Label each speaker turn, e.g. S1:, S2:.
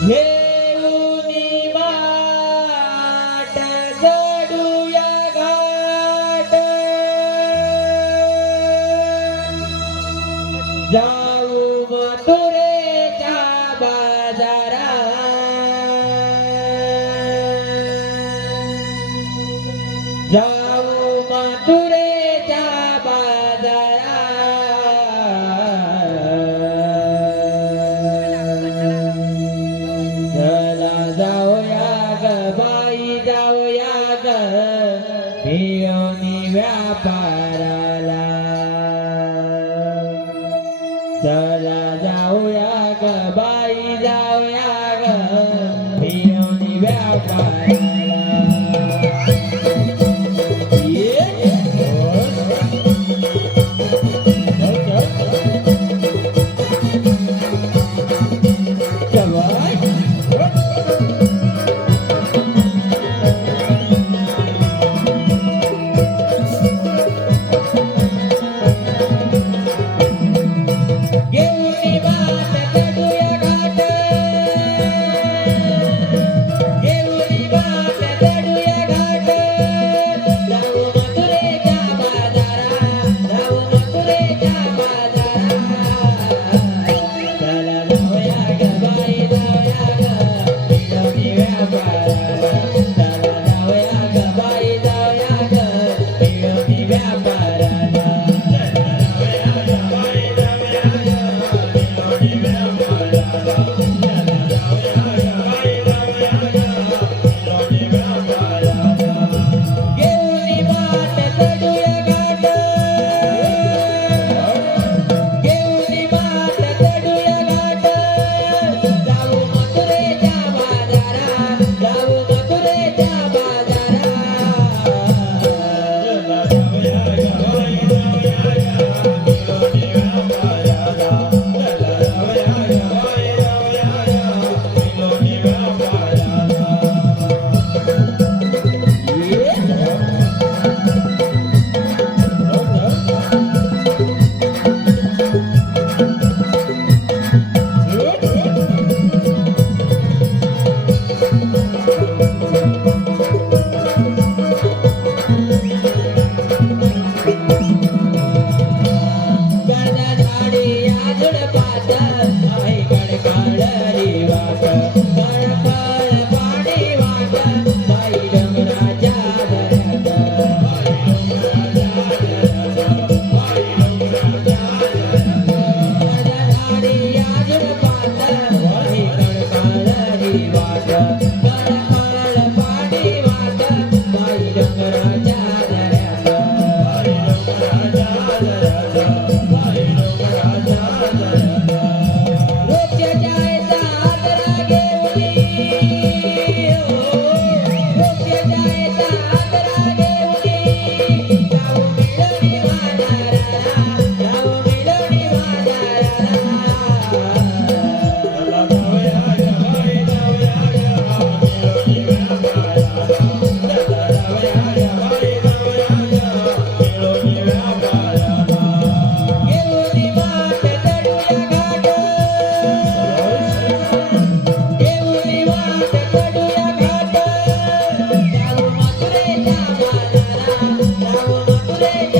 S1: Yeah. Peony व्यापाराला. चला जाऊया ग बाई जाऊया ग. पियोनी व्यापाराला. Amén.